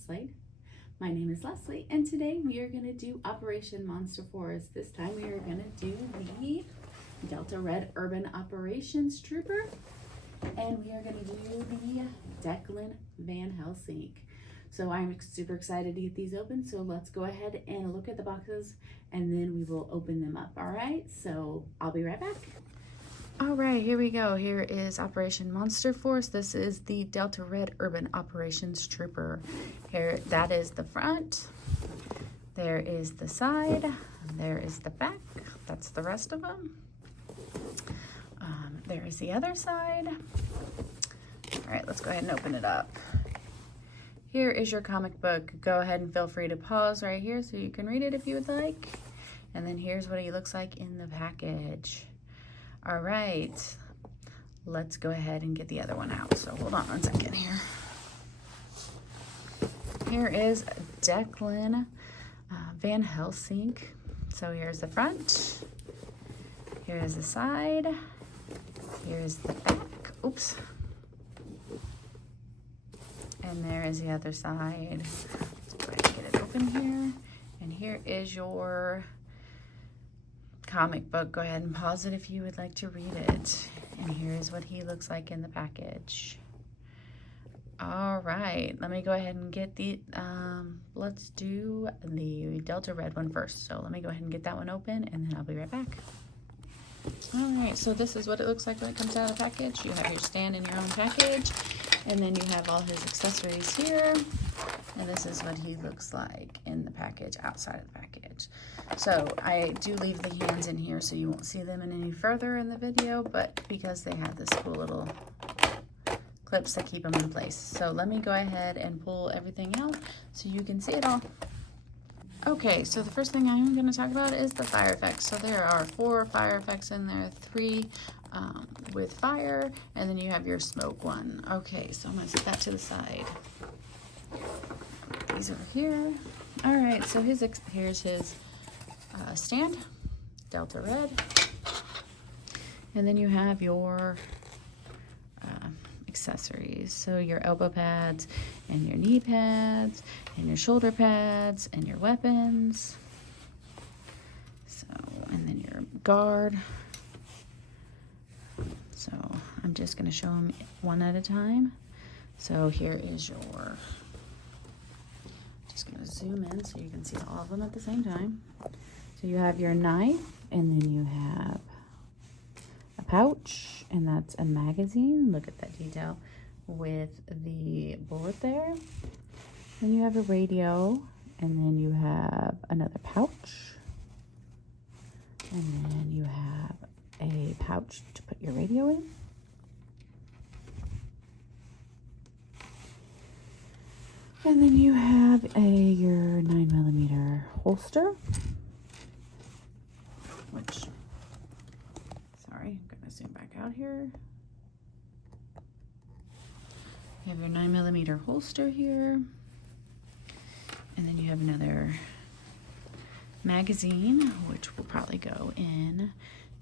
flashlight. My name is Leslie, and today we are going to do Operation Monster Force. This time we are going to do the Delta Red Urban Operations Trooper, and we are going to do the Declan Van Helsing. So I'm super excited to get these open, so let's go ahead and look at the boxes, and then we will open them up, all right? So I'll be right back. All right, here we go. Here is Operation Monster Force. This is the Delta Red Urban Operations Trooper. Here, that is the front. There is the side. There is the back. That's the rest of them. There is the other side. All right, let's go ahead and open it up. Here is your comic book. Go ahead and feel free to pause right here so you can read it if you would like. And then here's what he looks like in the package. All right, let's go ahead and get the other one out. So hold on one second here. Here is Declan Van Helsing. So here's the front. Here's the side. Here's the back. Oops. And there is the other side. Let's go ahead and get it open here. And here is your comic book. Go ahead and pause it if you would like to read it. And here's what he looks like in the package. All right, let me go ahead and get the, let's do the Delta Red one first. So let me go ahead and get that one open, and then I'll be right back. All right, so this is what it looks like when it comes out of the package. You have your stand in your own package, and then you have all his accessories here. And this is what he looks like in the package, outside of the package. So I do leave the hands in here so you won't see them in any further in the video, but because they have this cool little clips that keep them in place. So let me go ahead and pull everything out so you can see it all. Okay, so the first thing I'm going to talk about is the fire effects. So there are 4 fire effects in there, 3 with fire, and then you have your smoke one. Okay, so I'm going to set that to the side. These over here. All right, so here's his stand, Delta Red. And then you have your accessories. So your elbow pads and your knee pads and your shoulder pads and your weapons. So, and then your guard. So I'm just going to show them one at a time. So here is your, just going to zoom in so you can see all of them at the same time. So you have your knife, and then you have a pouch, and that's a magazine. Look at that detail with the bullet there. Then you have a radio, and then you have another pouch, and then you have a pouch to put your radio in. And then you have your 9mm holster, which, sorry, I'm gonna zoom back out here. You have your 9mm holster here. And then you have another magazine, which will probably go in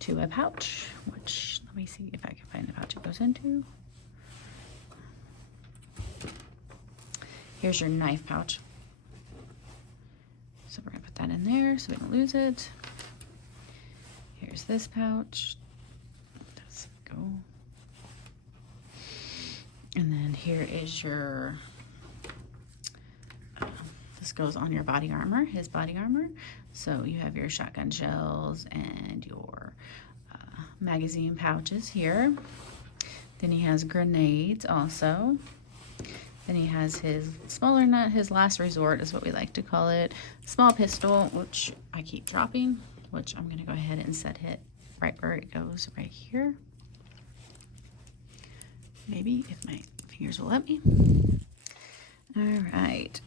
to a pouch, which, let me see if I can find the pouch it goes into. Here's your knife pouch. So we're gonna put that in there so we don't lose it. Here's this pouch. Let's go. And then here is your, this goes on your body armor, his body armor. So you have your shotgun shells and your magazine pouches here. Then he has grenades also. Then he has his smaller nut, his last resort is what we like to call it. Small pistol, which I keep dropping, which I'm gonna go ahead and set it right where it goes, right here. Maybe if my fingers will let me. All right.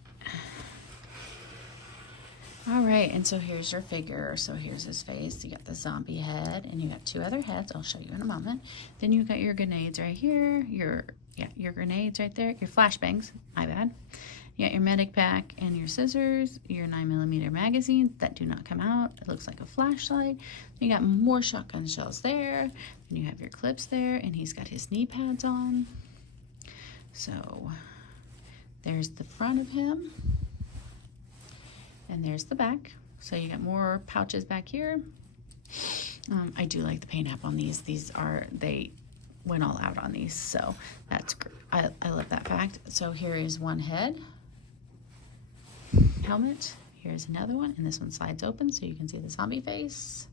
All right, and so here's your figure. So here's his face. You got the zombie head, and you got 2 other heads. I'll show you in a moment. Then you got your grenades right here. Your grenades right there. Your flashbangs, my bad. You got your medic pack and your scissors, your 9mm magazines that do not come out. It looks like a flashlight. You got more shotgun shells there. Then you have your clips there, and he's got his knee pads on. So There's the front of him, and there's the back. So you got more pouches back here. I do like the paint app on these. They went all out on these, so that's great. I love that fact. So here is one head helmet. Here's another one, and this one slides open so you can see the zombie face.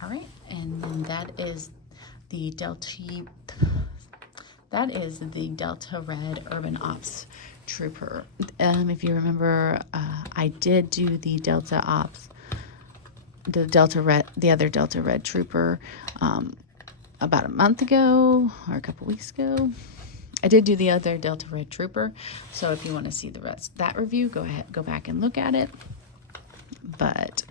All right, and then that is the Delta Red Urban Ops Trooper. If you remember, I did do the Delta Ops, the other Delta Red Trooper, about a month ago or a couple weeks ago. I did do the other Delta Red Trooper, so if you want to see the rest that review, go back and look at it. But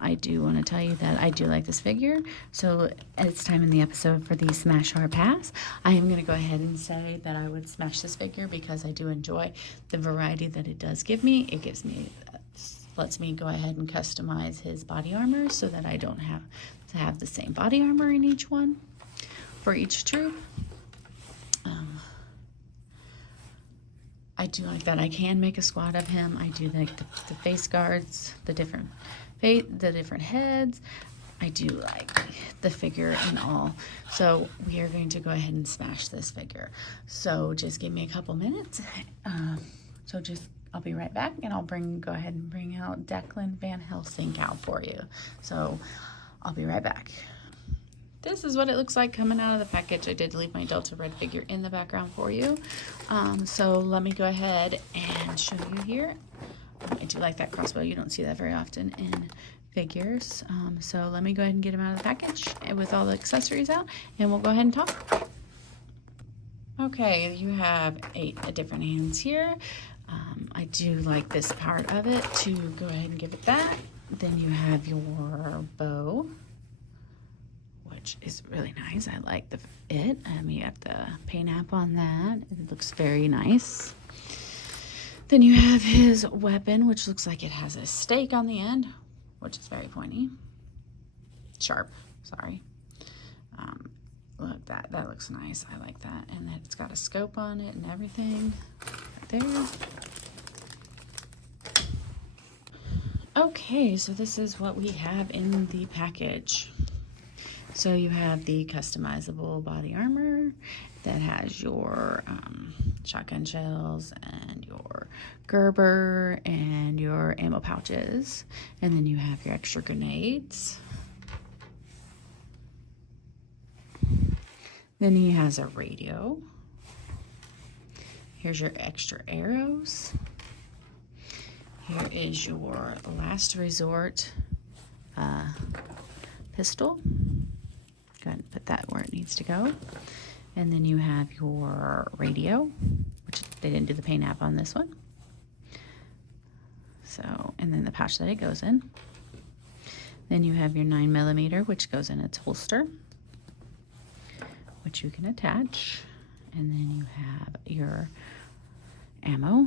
I do want to tell you that I do like this figure. So it's time in the episode for the Smash or Pass. I am going to go ahead and say that I would smash this figure because I do enjoy the variety that it does give me. It lets me go ahead and customize his body armor so that I don't have to have the same body armor in each one for each troop. I do like that I can make a squad of him. I do like the face guards, the different heads. I do like the figure and all. So we are going to go ahead and smash this figure. So just give me a couple minutes. I'll be right back, and I'll go ahead and bring out Declan Van Helsing out for you. So I'll be right back. This is what it looks like coming out of the package. I did leave my Delta Red figure in the background for you. So let me go ahead and show you here. I do like that crossbow. You don't see that very often in figures. So let me go ahead and get him out of the package with all the accessories out, and we'll go ahead and talk. Okay, you have 8 different hands here. I do like this part of it to go ahead and give it that. Then you have your bow, which is really nice. I like it. You got the paint app on that. It looks very nice. Then you have his weapon, which looks like it has a stake on the end, which is very pointy. Sharp, sorry. Look, that looks nice. I like that. And then it's got a scope on it and everything right there. Okay, so this is what we have in the package. So you have the customizable body armor that has your shotgun shells and your Gerber and your ammo pouches. And then you have your extra grenades. Then he has a radio. Here's your extra arrows. Here is your last resort pistol. Go ahead and put that where it needs to go. And then you have your radio, which they didn't do the paint app on this one. So, and then the pouch that it goes in. Then you have your 9mm, which goes in its holster, which you can attach. And then you have your ammo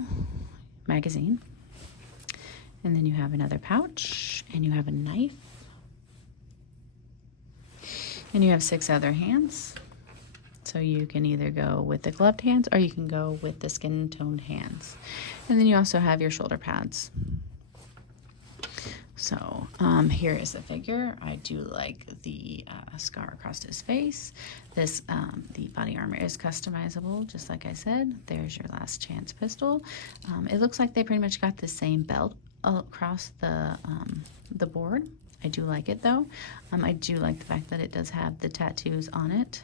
magazine. And then you have another pouch, and you have a knife. And you have 6 other hands. So you can either go with the gloved hands or you can go with the skin-toned hands. And then you also have your shoulder pads. So here is the figure. I do like the scar across his face. This the body armor is customizable, just like I said. There's your last chance pistol. It looks like they pretty much got the same belt across the board. I do like it though. I do like the fact that it does have the tattoos on it,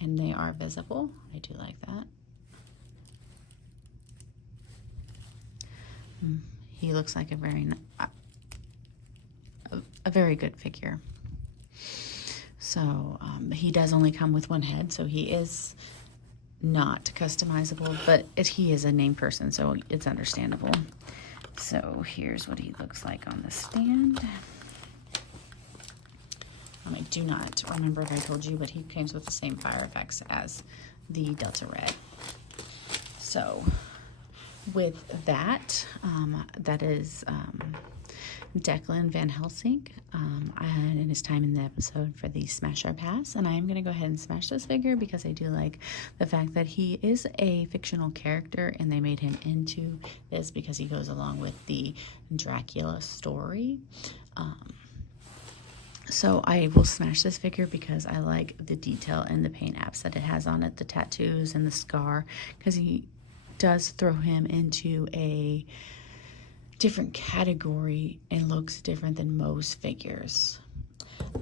and they are visible. I do like that. He looks like a very good figure. So he does only come with one head, so he is not customizable, but he is a named person, so it's understandable. So here's what he looks like on the stand. I do not remember if I told you, but he comes with the same fire effects as the Delta Red. So with that, that is Declan Van Helsing, and it is time in the episode for the Smash or Pass, and I am going to go ahead and smash this figure because I do like the fact that he is a fictional character and they made him into this because he goes along with the Dracula story. So I will smash this figure because I like the detail and the paint apps that it has on it, the tattoos and the scar, because he does throw him into a different category and looks different than most figures.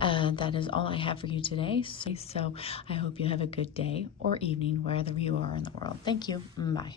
That is all I have for you today. So I hope you have a good day or evening wherever you are in the world. Thank you. Bye.